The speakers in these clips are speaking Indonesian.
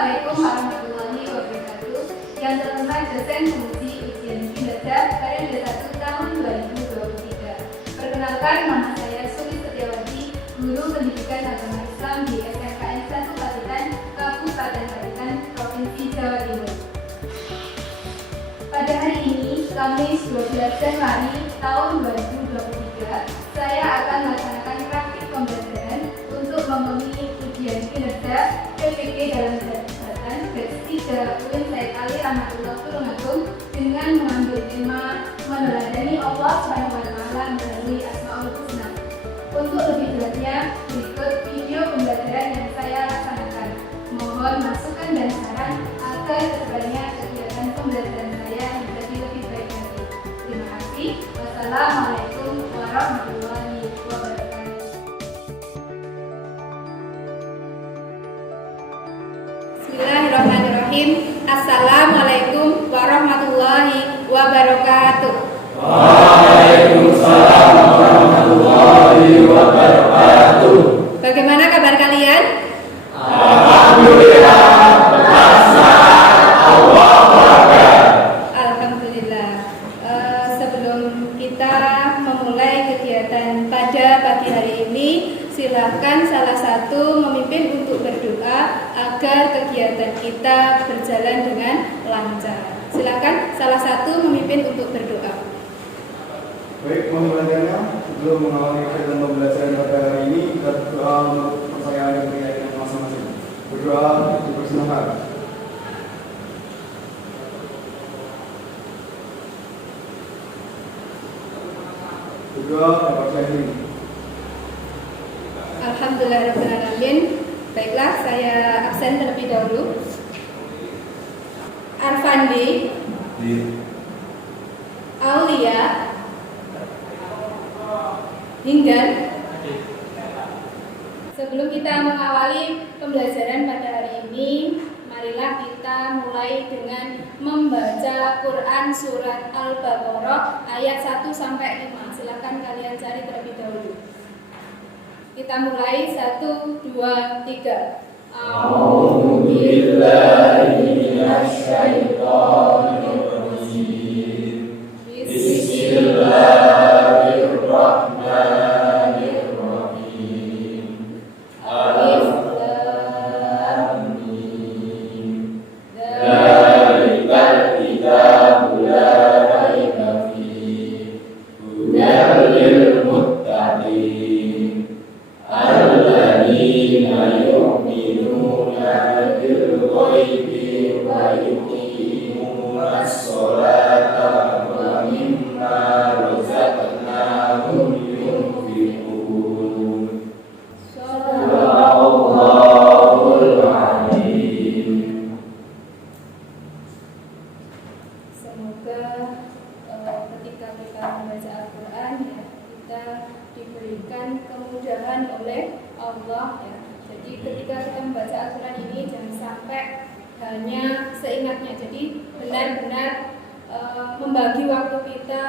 Assalamualaikum warahmatullahi wabarakatuh. Yang terhormat dosen penguji ujian kinerja periode 1 tahun 2023. Perkenalkan, nama saya Suri Setiawati, guru pendidikan agama Islam di SMKN 1 Pacitan, Kabupaten Pacitan, Provinsi Jawa Timur. Pada hari ini, Kamis 12 Januari tahun 2023, saya akan melaksanakan praktik pembelajaran untuk memenuhi ujian kinerja PPK dalam kesehatan versi 3 UIN Said Ali Rahmatullah Turungagung dengan mengambil tema meneladani Allah SWT melalui Asmaul Husna. Untuk lebih jelasnya, berikut video pembelajaran yang saya laksanakan. Mohon masukan dan saran agar kedepannya kegiatan pembelajaran saya menjadi lebih baik lagi. Terima kasih. Wassalamualaikum warahmatullahi wabarakatuh. Bismillahirrahmanirrahim. Assalamualaikum warahmatullahi wabarakatuh. Waalaikumsalam warahmatullahi wabarakatuh. Bagaimana kabar kalian? Alhamdulillah, Allah Akbar. Alhamdulillah. Sebelum kita memulai kegiatan pada pagi hari ini, silakan salah satu memimpin untuk berdoa agar kegiatan kita berjalan dengan lancar. Silakan salah satu memimpin untuk berdoa. Baik, pembelajarannya sebelum mengawali kegiatan pembelajaran pada hari ini, kita berdoa untuk percayaan dan keyakinan masing-masing. Berdoa dipersilakan. Berdoa dapat dihadiri. Alhamdulillahirrahmanirrahim. Baiklah, saya absen terlebih dahulu. Arfandi, Aulia, Hinggan. Sebelum kita mengawali pembelajaran pada hari ini, marilah kita mulai dengan membaca Quran surat Al-Baqarah ayat 1 sampai 5. Silakan kalian cari terlebih dahulu. Kita mulai 1, 2, 3. A'udzu billahi minasyaitonir rajim. Bismillahirrahmanirrahim. Alif Lam Mim. Dzalikal kitabu la raiba fihi hudan lil muttaqin alladzina yu'minuna bil ghaibi wa yuqimuna as-sholata wa mimma razaqnahum yunfiqun. Sadaqallahul azim. Semoga ketika kita membaca Al-Quran, ya, kita diberikan kemudahan oleh Allah, ya. Jadi ketika kita membaca Al-Quran ini jangan sampai hanya seingatnya. Jadi benar-benar membagi waktu kita,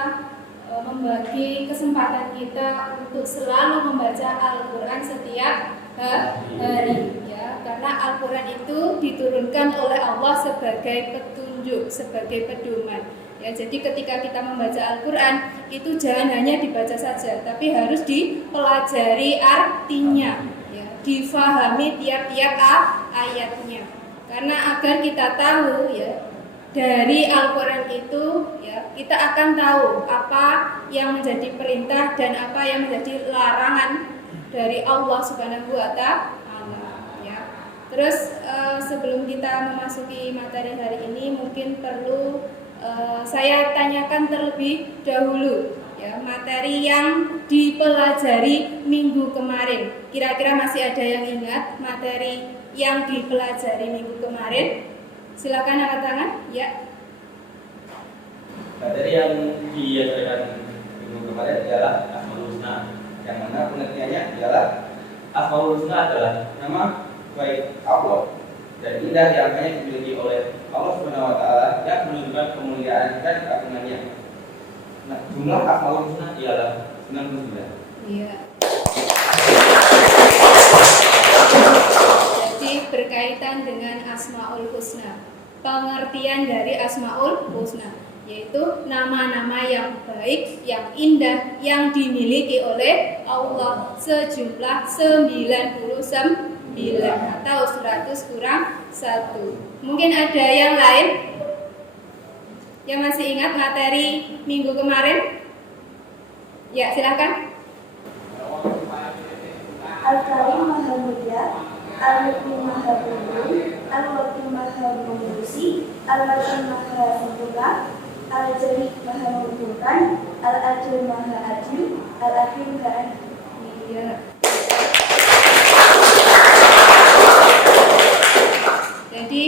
membagi kesempatan kita untuk selalu membaca Al-Quran setiap hari, ya. Karena Al-Quran itu diturunkan oleh Allah sebagai petunjuk, sebagai pedoman. Ya, jadi ketika kita membaca Al-Quran itu jangan hanya dibaca saja, tapi harus dipelajari artinya, ya, difahami tiap-tiap ayatnya. Karena agar kita tahu, ya, dari Al-Quran itu, ya, kita akan tahu apa yang menjadi perintah dan apa yang menjadi larangan dari Allah Subhanahu wa Ta'ala, ya. Terus sebelum kita memasuki materi hari ini, mungkin perlu saya tanyakan terlebih dahulu, ya, materi yang dipelajari minggu kemarin. Kira-kira masih ada yang ingat materi yang dipelajari minggu kemarin? Silakan angkat tangan, ya. Materi yang diajarkan minggu kemarin adalah Asmaul Husna, yang mana pengertiannya adalah Asmaul Husna adalah nama baik Allah dan indah yang hanya dimiliki oleh Allah Subhanahu wa Ta'ala yang menunjukkan kemuliaan dan keagungannya. Nah, jumlah Asmaul Husna ialah 99. Iya. Jadi berkaitan berkaitan dengan Asmaul Husna. Pengertian dari Asmaul Husna yaitu nama-nama yang baik, yang indah, yang dimiliki oleh Allah sejumlah 99 atau 100 kurang 1. Mungkin ada yang lain yang masih ingat materi minggu kemarin? Ya, silakan. Al-Karim Maha Mulia, Al-Mu'min Maha Pengampun, Al-Wakil Maha Mengurusi, Al-Matin Maha Sempurna, Al-Jami Maha Mengumpulkan, Al-Adil Maha Adil, Al-Akhir Maha Adil. Iya. Jadi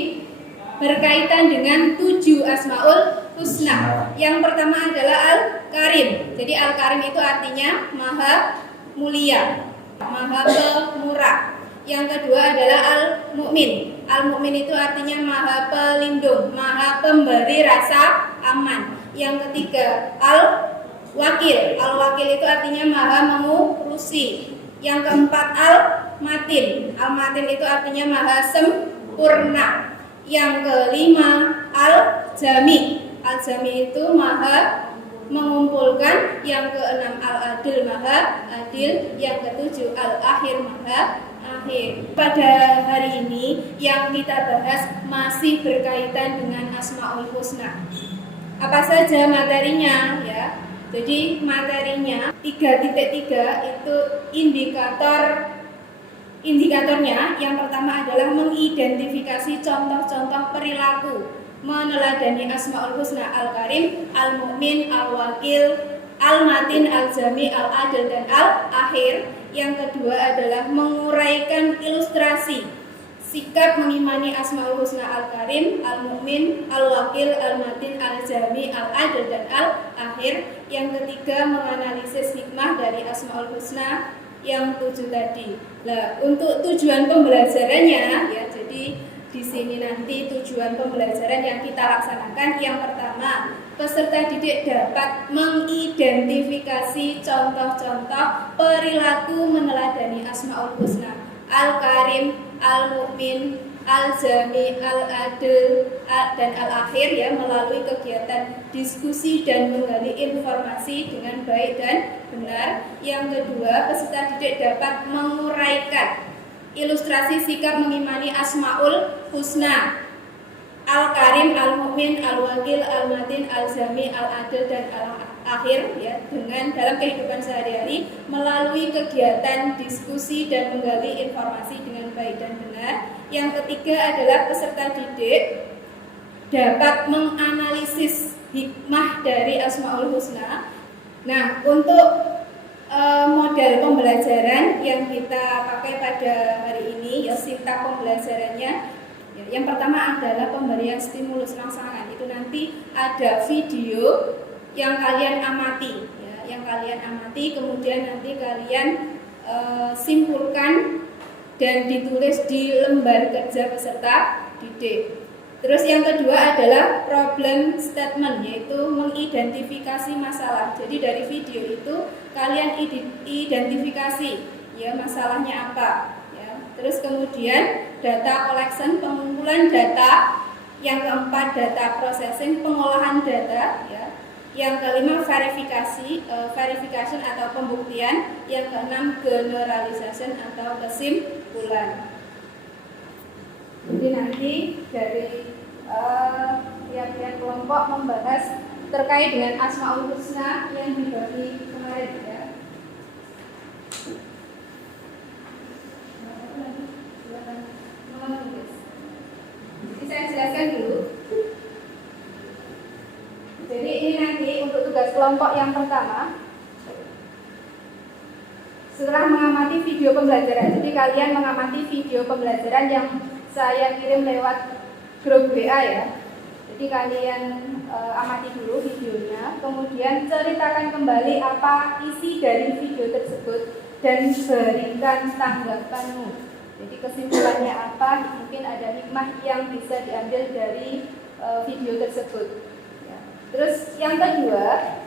berkaitan dengan 7 Asmaul Husna. Yang pertama adalah Al-Karim. Jadi Al-Karim itu artinya Maha Mulia, Maha Pemurah. Yang kedua adalah Al-Mu'min. Al-Mu'min itu artinya Maha Pelindung, Maha Pemberi rasa aman. Yang ketiga Al-Wakil. Al-Wakil itu artinya Maha Mengurusi. Yang keempat Al-Matin. Al-Matin itu artinya Maha Sempurna. Yang kelima Al-Jami. Al-Jami itu Maha mengumpulkan. Yang keenam Al-Adil, Maha Adil. Yang ketujuh Al-Akhir, Maha Akhir. Pada hari ini yang kita bahas masih berkaitan dengan Asmaul Husna. Apa saja materinya ya? Jadi materinya 3.3 itu indikatornya. Yang pertama adalah mengidentifikasi contoh-contoh perilaku meneladani Asmaul Husna, Al-Karim, Al-Mu'min, Al-Wakil, Al-Matin, Al-Jami, Al-Adil, dan Al-Akhir. Yang kedua adalah menguraikan ilustrasi sikap mengimani Asmaul Husna, Al-Karim, Al-Mu'min, Al-Wakil, Al-Matin, Al-Jami, Al-Adil, dan Al-Akhir. Yang ketiga menganalisis hikmah dari Asmaul Husna yang 7 tadi. Nah, untuk tujuan pembelajarannya ya, jadi di sini nanti tujuan pembelajaran yang kita laksanakan yang pertama, peserta didik dapat mengidentifikasi contoh-contoh perilaku meneladani Asmaul Husna, Al-Karim, Al-Mu'min, Al-Jami, Al-Adil, dan Al-Akhir ya, melalui kegiatan diskusi dan menggali informasi dengan baik dan benar. Yang kedua, peserta didik dapat menguraikan ilustrasi sikap mengimani Asmaul Husna, Al-Karim, Al-Mu'min, Al-Wakil, Al-Matin, Al-Jami, Al-Adil, dan Al-Akhir ya, dengan dalam kehidupan sehari-hari melalui kegiatan diskusi dan menggali informasi dengan baik dan benar. Yang ketiga adalah peserta didik dapat menganalisis hikmah dari Asmaul Husna. Nah, untuk model pembelajaran yang kita pakai pada hari ini ya, sintak pembelajarannya ya, yang pertama adalah pemberian stimulus rangsangan. Itu nanti ada video yang kalian amati ya, kemudian nanti kalian simpulkan dan ditulis di lembar kerja peserta didik. Terus yang kedua adalah problem statement, yaitu mengidentifikasi masalah. Jadi dari video itu kalian identifikasi ya masalahnya apa ya. Terus kemudian data collection, pengumpulan data. Yang keempat data processing, pengolahan data ya. Yang kelima verification atau pembuktian. Yang keenam generalization atau kesimpulan. Jadi nanti dari tiap-tiap kelompok membahas terkait dengan Asmaul Husna yang dibagi kemarin ya. Jadi saya jelaskan dulu. Jadi ini nanti untuk tugas kelompok yang pertama. Setelah mengamati video pembelajaran, jadi kalian mengamati video pembelajaran yang saya kirim lewat grup WA ya. Jadi kalian amati dulu videonya, kemudian ceritakan kembali apa isi dari video tersebut dan berikan tanggapanmu. Jadi kesimpulannya apa? Mungkin ada hikmah yang bisa diambil dari video tersebut. Ya. Terus yang kedua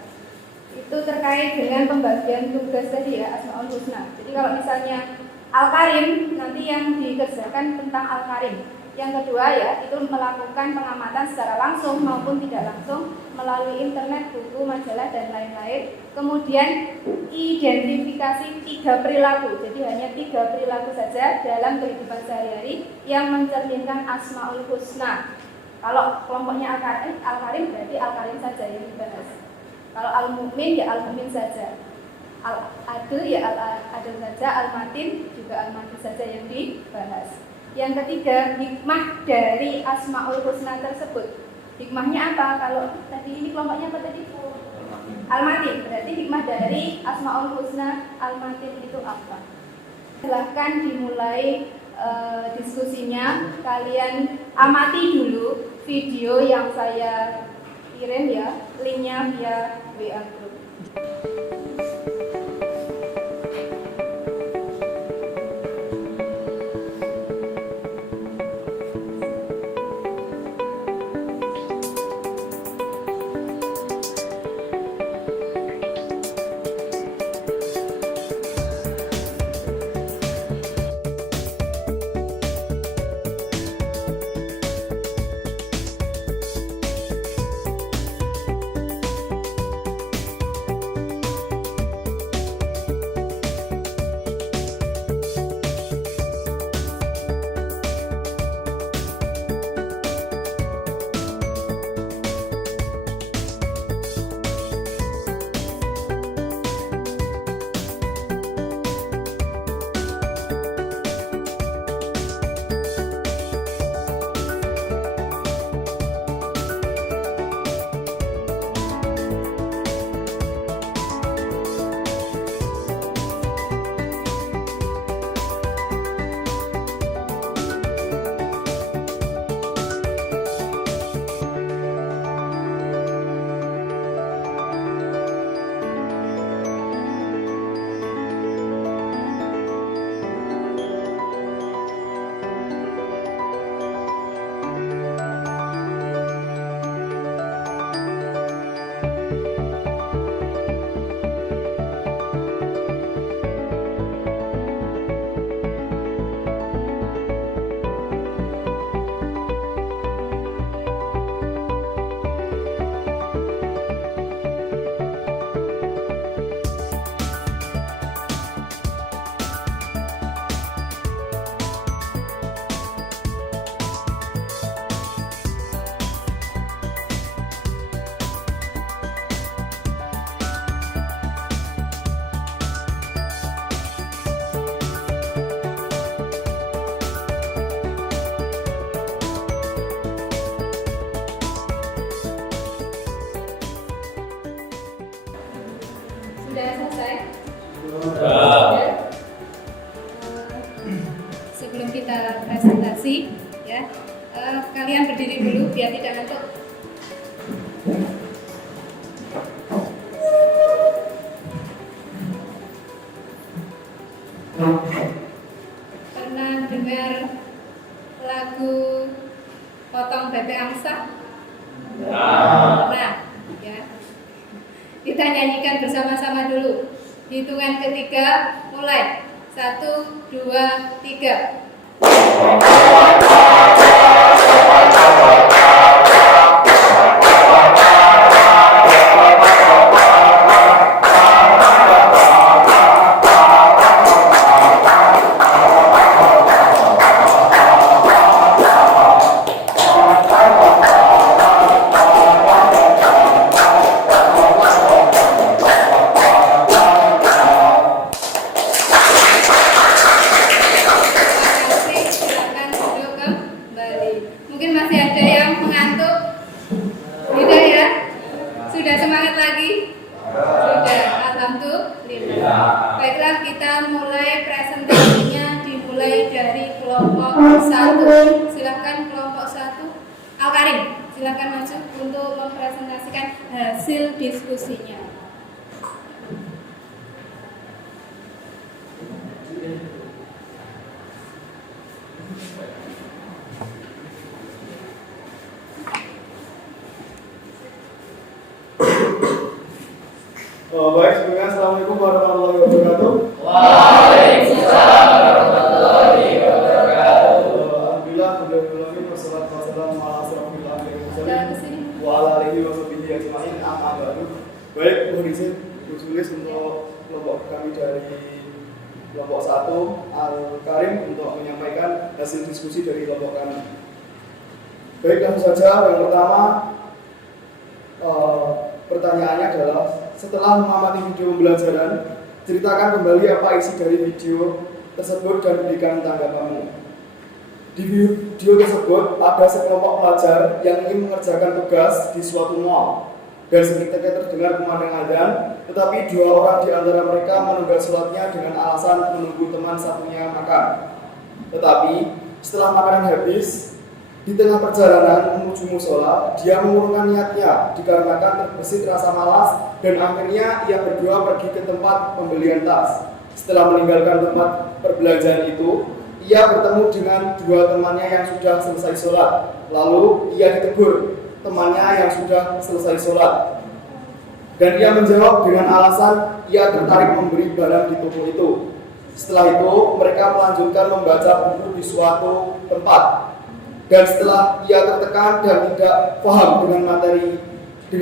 itu terkait dengan pembagian tugas tadi ya, Asmaul Husna. Jadi kalau misalnya Al-Karim nanti yang dikerjakan tentang Al-Karim. Yang kedua ya, itu melakukan pengamatan secara langsung maupun tidak langsung melalui internet, buku, majalah, dan lain-lain. Kemudian identifikasi 3 perilaku. Jadi hanya 3 perilaku saja dalam kehidupan sehari-hari yang mencerminkan Asmaul Husna. Kalau kelompoknya Al-Karim berarti Al-Karim saja yang dibahas. Kalau Al-Mu'min ya Al-Mu'min saja. Al-Adil ya Al-Adil saja. Al-Matin juga Al-Matin saja yang dibahas. Yang ketiga, hikmah dari Asmaul Husna tersebut. Hikmahnya apa? Kalau tadi ini kelompoknya apa tadi? Al-Matin. Berarti hikmah dari Asmaul Husna Al-Matin itu apa? Silahkan dimulai diskusinya. Kalian amati dulu video yang saya kirim ya, linknya via WA group. Sudah selesai? Sudah. Sebelum kita presentasi, ya, kalian berdiri dulu biar tidak ngantuk. Pernah dengar lagu Potong Bebek Angsa? Pernah, ya. Kita nyanyikan bersama-sama dulu. Hitungan ketiga, mulai. 1, 2, 3. Baiklah, kita mulai presentasinya dimulai dari kelompok 1. Silakan kelompok 1. Al-Karim, silakan maju untuk mempresentasikan hasil diskusinya. Baik, sebelumnya Assalamualaikum warahmatullahi wabarakatuh. Waalaikumsalam. wassalatu wassalamu ala asyrofil anbiya'i wal Jangan mursalin kesini. wa ala alihi wa sahbihi ajma'in amma ba'du. Baik, mohon izin ditulis untuk kelompok kami dari kelompok 1 Al-Karim untuk menyampaikan hasil diskusi dari kelompok kami. Baik, langsung saja. Yang pertama, pertanyaannya adalah setelah mengamati video pembelajaran, ceritakan kembali apa isi dari video tersebut dan berikan tanggapanmu. Di video tersebut ada sekelompok pelajar yang ingin mengerjakan tugas di suatu mall dan seketika terdengar kumandang azan, tetapi 2 orang di antara mereka menunda sholatnya dengan alasan menunggu teman satunya makan. Tetapi setelah makanan habis, di tengah perjalanan menuju musola, dia mengurungkan niatnya dikarenakan terbesit rasa malas dan akhirnya ia berdua pergi ke tempat pembelian tas. Setelah meninggalkan tempat perbelanjaan itu, ia bertemu dengan 2 temannya yang sudah selesai sholat. Lalu ia ditegur temannya yang sudah selesai sholat, dan ia menjawab dengan alasan ia tertarik membeli barang di toko itu. Setelah itu mereka melanjutkan membaca buku di suatu tempat, dan setelah ia tertekan dan tidak paham dengan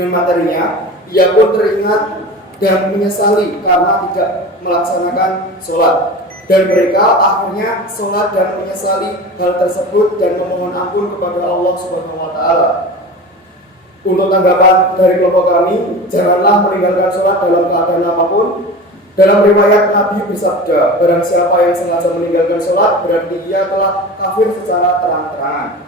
materinya, ia pun teringat dan menyesali karena tidak melaksanakan sholat. Dan mereka akhirnya sholat dan menyesali hal tersebut dan memohon ampun kepada Allah Subhanahu wa Ta'ala. Untuk tanggapan dari kelompok kami, janganlah meninggalkan sholat dalam keadaan apapun. Dalam riwayat Nabi bersabda, barang siapa yang sengaja meninggalkan sholat, berarti ia telah kafir secara terang-terangan.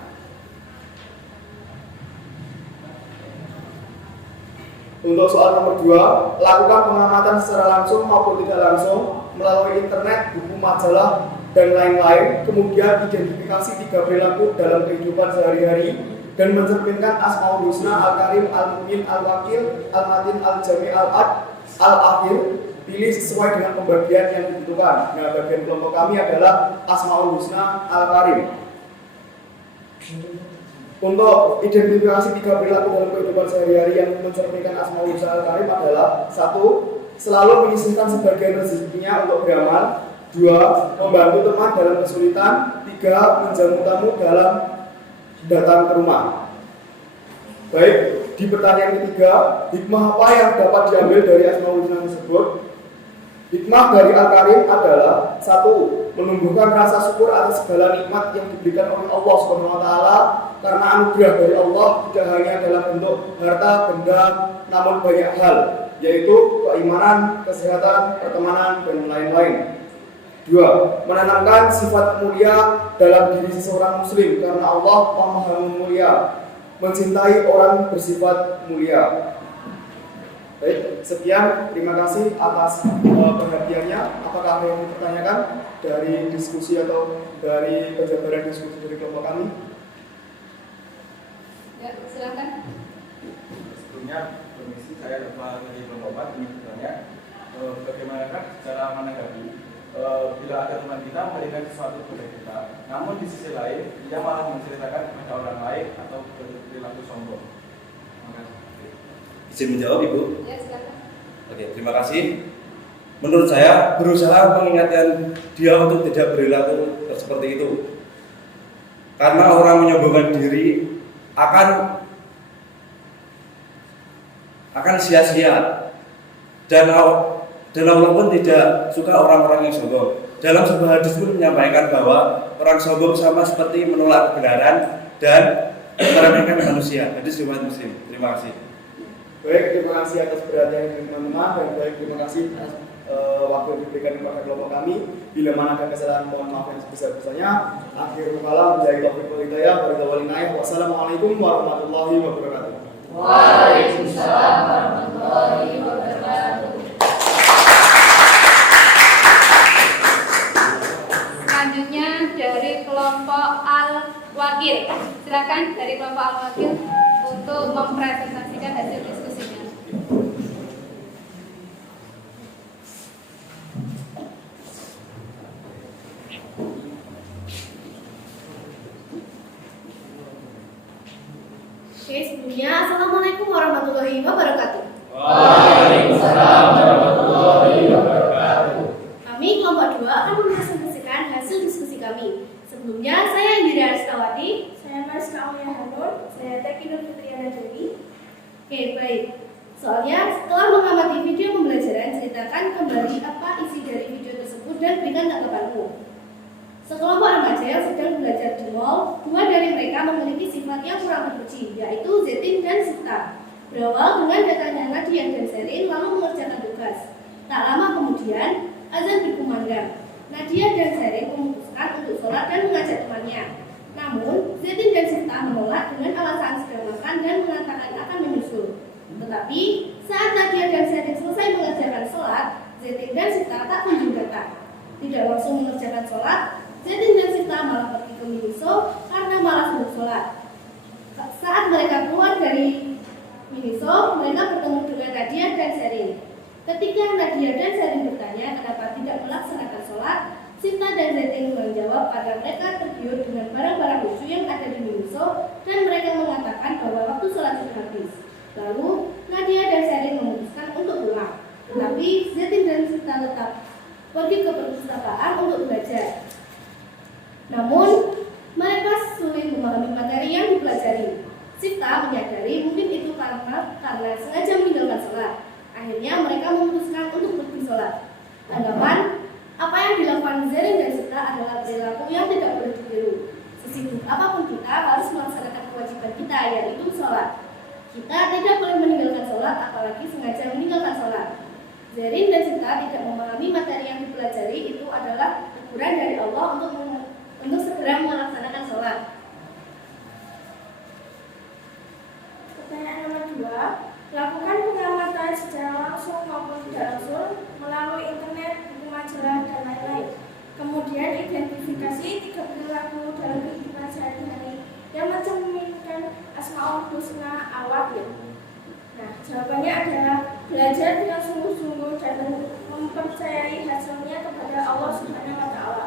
Untuk soal nomor 2, lakukan pengamatan secara langsung maupun tidak langsung melalui internet, buku, majalah, dan lain-lain. Kemudian identifikasi 3 perilaku dalam kehidupan sehari-hari dan mencerminkan Asmaul Husna, Al-Karim, Al-Mu'min, Al-Wakil, Al-Matin, Al-Jami, Al-Ad, Al-Akhir. Pilih sesuai dengan pembagian yang dibutuhkan. Nah, bagian kelompok kami adalah Asmaul Husna, Al-Karim. Untuk identifikasi 3 perilaku dalam kehidupan sehari-hari yang mencerminkan Asmaul Husna, Al-Karim adalah 1. Selalu menyisihkan sebagian rezekinya untuk beramal. 2. Membantu teman dalam kesulitan. 3. Menjamu tamu dalam datang ke rumah. Baik, di pertanyaan ketiga, hikmah apa yang dapat diambil dari Asmaul Husna tersebut? Hikmah dari Al-Karim adalah 1. Menumbuhkan rasa syukur atas segala nikmat yang diberikan oleh Allah Subhanahu wa Ta'ala, karena anugerah dari Allah tidak hanya dalam bentuk harta, benda, namun banyak hal, yaitu keimanan, kesehatan, pertemanan, dan lain-lain. 2. Menanamkan sifat mulia dalam diri seseorang muslim, karena Allah Maha Mulia, mencintai orang bersifat mulia. Baik, sekian, terima kasih atas perhatiannya. Apakah ada yang dipertanyakan dari diskusi atau dari penjabaran diskusi dari kelompok kami? Ya, silakan. Sebelumnya, permisi, saya Ketua dari kelompok 4 ingin bertanya, bagaimanakah cara menanggapi bila ada teman kita memberikan sesuatu kepada kita, namun di sisi lain dia malah menceritakan kepada orang lain atau berperilaku sombong. Terima kasih. Izin menjawab, Ibu? Ya, silakan. Oke, terima kasih. Menurut saya berusaha mengingatkan dia untuk tidak berperilaku seperti itu, karena orang menyombongkan diri akan sia-sia, dan Allah pun tidak suka orang-orang yang sombong. Dalam sebuah hadis pun menyampaikan bahwa orang sombong sama seperti menolak kebenaran dan meremehkan manusia. Hadis riwayat Muslim. Terima kasih. Baik, terima kasih atas perhatian teman-teman, dan baik, terima kasih atas waktu yang diberikan kepada kelompok kami. Bila mana ada kesalahan, mohon maaf yang sebesar-besarnya. Akhirul kalam, billahi taufiq wal hidayah, wassalamualaikum warahmatullahi wabarakatuh. Waalaikumsalam warahmatullahi wabarakatuh. Selanjutnya dari kelompok Al-Wakil. Silakan dari kelompok Al-Wakil untuk mempresentasikan hasil diskusinya. Oke, sebelumnya Assalamualaikum warahmatullahi wabarakatuh. Waalaikumsalam warahmatullahi wabarakatuh. Kami kelompok 2 akan mempresentasikan hasil diskusi kami. Sebelumnya, saya Indira Aristawati. Saya Nama saya Hanun, saya Tekinur Fitriana Dewi. Oke, baik. Soalnya setelah mengamati video pembelajaran, ceritakan kembali apa isi dari video tersebut dan berikan tanggapanmu. Sekelompok remaja yang sedang belajar di mall, dua dari mereka memiliki sifat yang kurang terpuji, yaitu Zetin dan Sita. Berawal dengan datangnya Nadia dan Sherin lalu mengerjakan tugas. Tak lama kemudian, azan dikumandang. Nadia dan Sherin memutuskan untuk sholat dan mengajak temannya. Namun, Zetin dan Sita menolak dengan alasan sedang makan dan mengatakan akan menyusul. Tetapi, saat Nadia dan Sherin selesai mengerjakan sholat, Zetin dan Sita tak kunjung datang. Tidak langsung mengerjakan sholat, Zetin dan Sita malah pergi ke Miniso karena malas untuk sholat. Saat mereka keluar dari Miniso, mereka bertemu dengan Nadia dan Sherin. Ketika Nadia dan Sherin bertanya kenapa tidak melaksanakan sholat, Sita dan Zetin menjawab karena mereka tergiur dengan barang-barang lucu yang ada di Miniso dan mereka mengatakan bahwa waktu sholat sudah habis. Lalu, Nadia dan Sherin memutuskan untuk pulang. Tetapi Zetin dan Sita tetap pergi ke perpustakaan untuk belajar. Namun, mereka sulit memahami materi yang dipelajari. Sita menyadari mungkin itu karena sengaja meninggalkan sholat. Akhirnya mereka memutuskan untuk pergi sholat. Tanggapan, apa yang dilakukan Zerin dan Sita adalah perilaku yang tidak boleh ditiru. Sesibuk apapun kita harus melaksanakan kewajiban kita, yaitu sholat. Kita tidak boleh meninggalkan sholat, apalagi sengaja meninggalkan sholat. Zerin dan Sita tidak memahami materi yang dipelajari itu adalah teguran dari Allah untuk segera melaksanakan sholat. Pertanyaan nomor 2, lakukan pengamatan secara langsung maupun tidak langsung melalui internet, buku majalah, dan lain-lain. Kemudian identifikasi 3 perilaku dalam kehidupan sehari-hari yang mencerminkan Asmaul Husna Al-Wakil. Nah, jawabannya adalah belajar dengan sungguh-sungguh dan mempercayai hasilnya kepada Allah Subhanahu wa Ta'ala.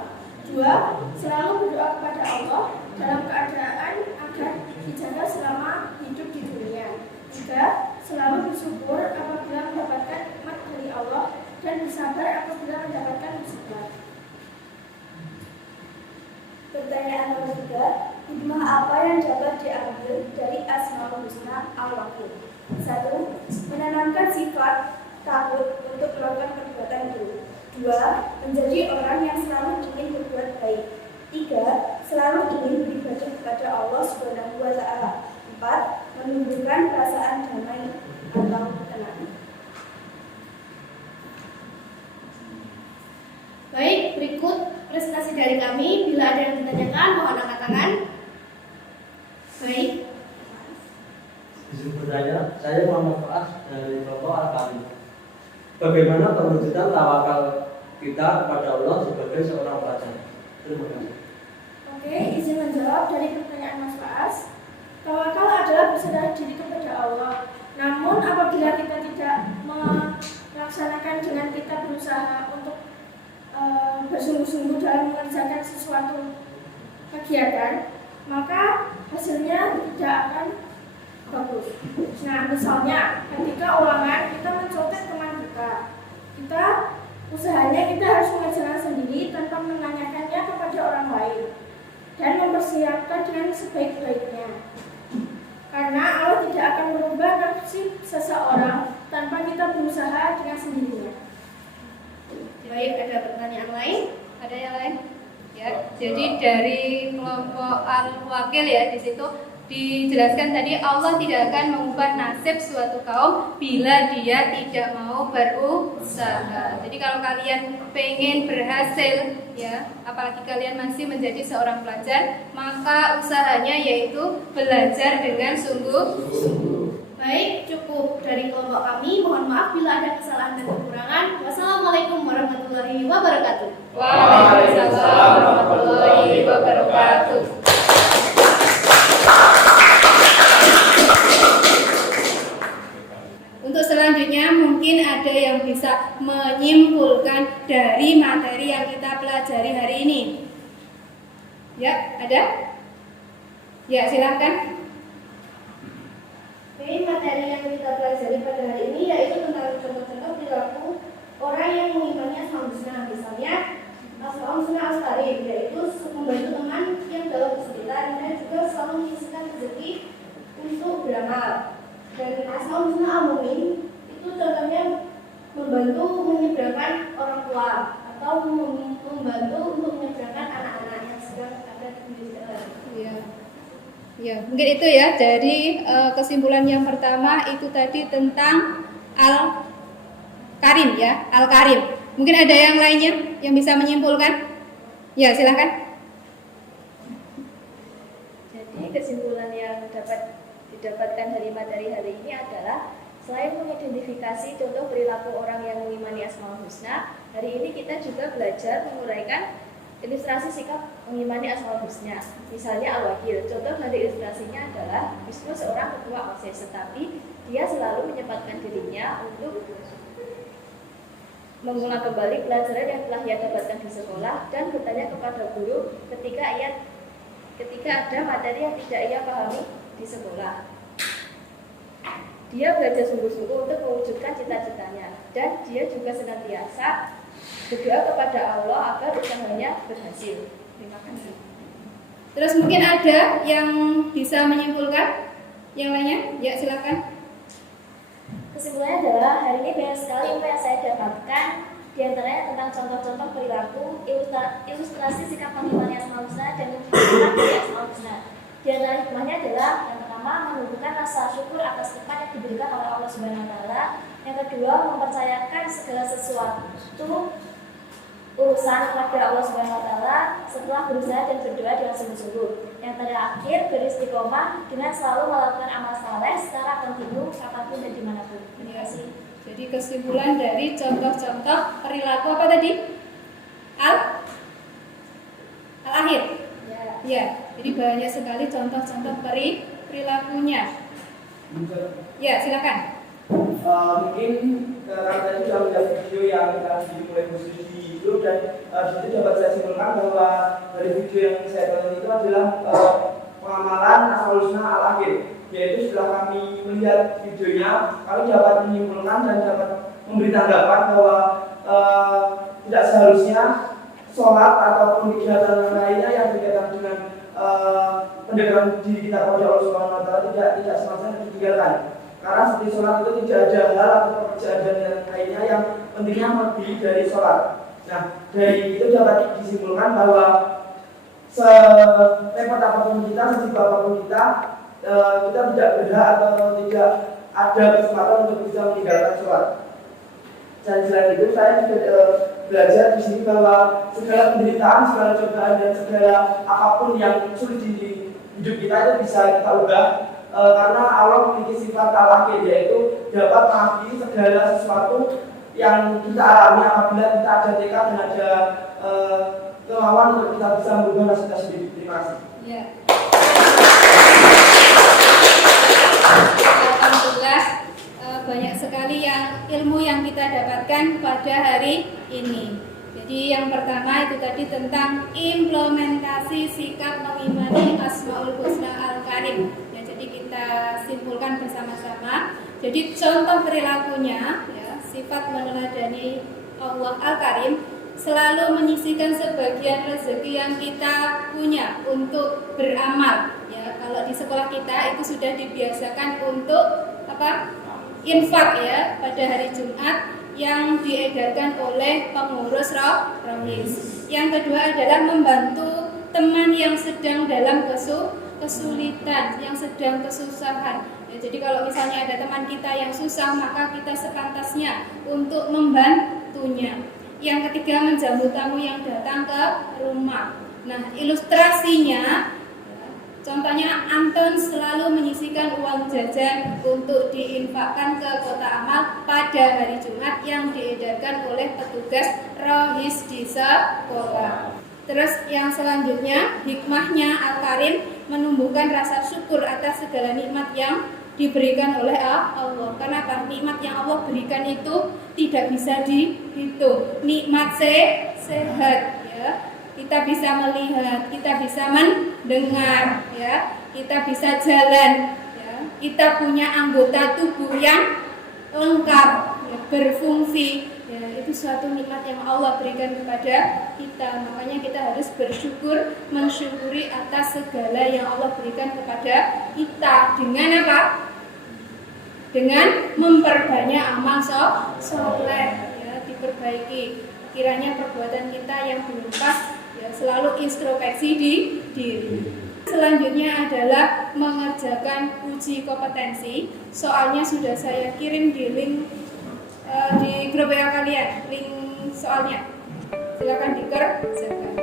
2, selalu berdoa kepada Allah dalam keadaan agar dijaga selama hidup di dunia. 3, selalu bersyukur apabila mendapatkan nikmat dari Allah dan bersabar apabila mendapatkan musibah. Pertanyaan nomor 3, hikmah apa yang dapat diambil dari Asmaul Husna Al-Wakil? 1. Menanamkan sifat takut untuk melakukan perbuatan buruk. 2. Menjadi orang yang selalu ingin berbuat baik. 3. Selalu ingin beribadah kepada Allah Subhanahu wa Ta'ala. 4. Menumbuhkan perasaan damai atau tenang. Baik, berikut prestasi dari kami. Bila ada yang ditanyakan, mohon angkat tangan. Baik. Izin bertanya, saya Muhammad Faas dari kelompok Al-Kami. Bagaimana perwujudan tawakal kita kepada Allah sebagai seorang pelajar? Terima kasih. Oke, izin menjawab dari pertanyaan Mas Faas. Tawakal adalah berserah diri kepada Allah. Namun apabila kita tidak melaksanakan dengan kita berusaha untuk bersungguh-sungguh dalam mengerjakan sesuatu kegiatan, maka hasilnya tidak akan bagus. Nah, misalnya ketika ulangan kita mencontek teman kita usahanya kita harus mengerjakan sendiri tanpa menanyakannya kepada orang lain dan mempersiapkan dengan sebaik-baiknya. Karena Allah tidak akan merubah nasib seseorang tanpa kita berusaha dengan sendirinya. Baik, ada pertanyaan lain? Ada yang lain? Ya, jadi dari kelompok Al-Wakil ya, di situ dijelaskan tadi Allah tidak akan mengubah nasib suatu kaum bila dia tidak mau berusaha. Jadi kalau kalian pengen berhasil ya, apalagi kalian masih menjadi seorang pelajar, maka usahanya yaitu belajar dengan sungguh-sungguh. Baik, cukup dari kelompok kami. Mohon maaf bila ada kesalahan dan kekurangan. Wassalamualaikum warahmatullahi wabarakatuh. Waalaikumsalam warahmatullahi wabarakatuh. Untuk selanjutnya mungkin ada yang bisa menyimpulkan dari materi yang kita pelajari hari ini. Ya, ada? Ya, silahkan. Oke, materi yang kita pelajari pada hari ini yaitu tentang contoh-contoh perilaku orang yang mengimani Asmaul Husna. Misalnya, Asmaul Husna Al-Karim, yaitu membantu teman yang dalam kesulitan dan juga selalu menyisihkan rezeki untuk beramal. Dan Asmaul Husna Al-Mumin itu contohnya membantu menyeberangkan orang tua atau membantu untuk menyeberangkan anak-anak yang sedang ada di jalan. Ya. Ya, mungkin itu ya dari kesimpulan yang pertama itu tadi tentang Al-Karim ya, Al-Karim. Mungkin ada yang lainnya yang bisa menyimpulkan? Ya, silakan. Jadi kesimpulan yang dapat didapatkan dari materi hari ini adalah selain mengidentifikasi contoh perilaku orang yang mengimani Asmaul Husna, hari ini kita juga belajar menguraikan ilustrasi sikap mengimani Asmaul Husna. Misalnya Al-Wakil, contoh dari ilustrasinya adalah Wisnu seorang ketua OSIS, tetapi dia selalu menyempatkan dirinya untuk mengulang kembali pelajaran yang telah ia dapatkan di sekolah dan bertanya kepada guru ketika ada materi yang tidak ia pahami di sekolah. Dia belajar sungguh-sungguh untuk mewujudkan cita-citanya dan dia juga senantiasa berdoa kepada Allah agar usahanya berhasil. Terima kasih. Terus mungkin ada yang bisa menyimpulkan? Yang lainnya? Ya, silakan. Kesimpulannya adalah hari ini banyak sekali ilmu yang saya dapatkan, diantaranya tentang contoh-contoh perilaku, ilustrasi sikap mengimani Asmaul Husna dan hikmah dari Asmaul Husna. Di antara hikmahnya adalah yang pertama menumbuhkan rasa syukur atas nikmat yang diberikan oleh Allah Subhanahu Wa Taala. Yang kedua mempercayakan segala sesuatu urusan kepada Allah Subhanahu Wa Taala setelah berusaha dan berdoa dengan sungguh-sungguh. Yang terakhir beristiqomah dengan selalu melakukan amal saleh secara kontinu kapanpun dan dimanapun. Terima kasih. Jadi kesimpulan dari contoh-contoh perilaku apa tadi? Al-akhir. Ya, jadi banyak sekali contoh-contoh perilakunya. Ya, silakan. Mungkin karena tadi sudah melihat video yang tadi mulai khusus di grup dan itu dapat saya simpulkan bahwa dari video yang saya tonton itu adalah pengamalan Asmaul Husna Al-Akhir, yaitu setelah kami melihat videonya kami dapat menyimpulkan dan dapat memberi tanggapan bahwa tidak seharusnya sholat ataupun kegiatan lainnya yang berkaitan dengan pendekatan diri kita kepada Allah Subhanahu Wa Taala tidak semata ditinggalkan. Karena seperti sholat itu tidak ada hal atau pekerjaan dan yang lainnya yang pentingnya lebih dari sholat. Nah, dari itu dapat disimpulkan bahwa serepot apapun kita, sesibuk apapun kita tidak berhak atau tidak ada kesempatan untuk bisa meninggalkan sholat. Dan selain itu saya juga belajar di sini bahwa segala penderitaan, segala cobaan dan segala apapun yang sulit di hidup kita itu bisa kita ubah. Karena Allah memiliki sifat al-akhir, yaitu dapat mengampuni segala sesuatu yang kita alami apabila kita ada tekad dan ada kemauan untuk kita bisa merubah nasib kita sendiri. Terima kasih. Ya. Alhamdulillah banyak sekali ilmu yang kita dapatkan pada hari ini. Jadi yang pertama itu tadi tentang implementasi sikap mengimani Asmaul Husna Al-Karim. Jadi kita simpulkan bersama-sama. Jadi contoh perilakunya, ya, sifat meneladani Allah Al-Karim, selalu menyisihkan sebagian rezeki yang kita punya untuk beramal. Ya, kalau di sekolah kita itu sudah dibiasakan untuk infak ya pada hari Jumat yang diedarkan oleh pengurus Rohis. Yang kedua adalah membantu teman yang sedang dalam kesulitan, yang sedang kesusahan. Ya, jadi kalau misalnya ada teman kita yang susah, maka kita sepantasnya untuk membantunya. Yang ketiga, menjamu tamu yang datang ke rumah. Nah, ilustrasinya, ya, contohnya Anton selalu menyisihkan uang jajan untuk diinfakkan ke kotak amal pada hari Jumat yang diedarkan oleh petugas Rohis di sekolah. Terus yang selanjutnya, hikmahnya Al-Karim menumbuhkan rasa syukur atas segala nikmat yang diberikan oleh Allah. Kenapa? Nikmat yang Allah berikan itu tidak bisa dihitung. Nikmat sehat, ya. Kita bisa melihat, kita bisa mendengar, ya. Kita bisa jalan, ya. Kita punya anggota tubuh yang lengkap, ya, berfungsi. Ya, itu suatu nikmat yang Allah berikan kepada kita. Makanya kita harus bersyukur, mensyukuri atas segala yang Allah berikan kepada kita. Dengan apa? Dengan memperbanyak amal soleh, ya, diperbaiki. Kiranya perbuatan kita yang belum pas, ya, selalu introspeksi di diri. Selanjutnya adalah mengerjakan uji kompetensi. Soalnya sudah saya kirim di link di grup WA kalian, link soalnya. Silakan dikerjakan.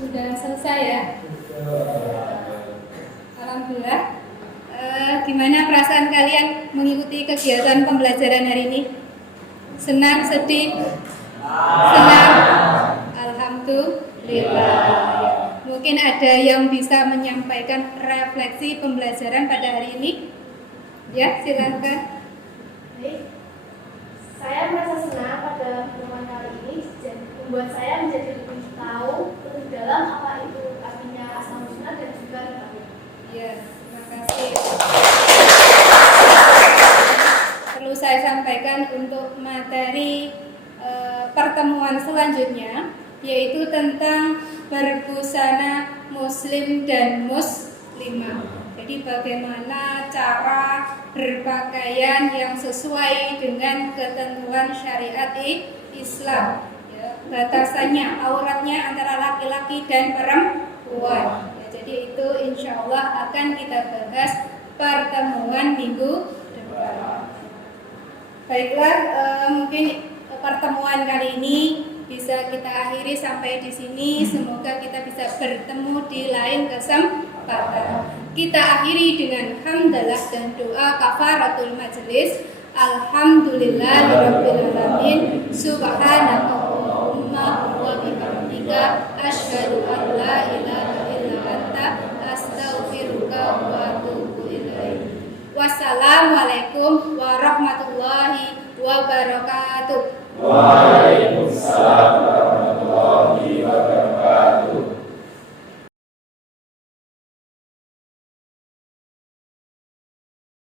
Sudah selesai ya? Alhamdulillah. Gimana perasaan kalian mengikuti kegiatan pembelajaran hari ini? Senang, sedih? Senang? Alhamdulillah. Mungkin ada yang bisa menyampaikan refleksi pembelajaran pada hari ini? Ya, silakan. Baik, saya merasa senang pada pertemuan kali ini dan membuat saya menjadi lebih tahu lebih dalam apa itu artinya asmaul husna dan juga kitabnya. Ya, terima kasih. Perlu saya sampaikan untuk materi pertemuan selanjutnya, yaitu tentang berbusana muslim dan muslimah. Jadi bagaimana cara berpakaian yang sesuai dengan ketentuan syariat Islam. Ya, batasannya, auratnya antara laki-laki dan perempuan. Ya, jadi itu insya Allah akan kita bahas pertemuan minggu depan. Baiklah, mungkin pertemuan kali ini bisa kita akhiri sampai di sini. Semoga kita bisa bertemu di lain kesempatan. Kita akhiri dengan hamdalah dan doa kafaratul majelis. Alhamdulillahirabbil alamin. Subhanakallahumma wa bihamdika asyhadu an la ilaha illa anta astaghfiruka wa atubu ilaik. Wassalamualaikum warahmatullahi wabarakatuh. Waalaikumsalam warahmatullahi wabarakatuh.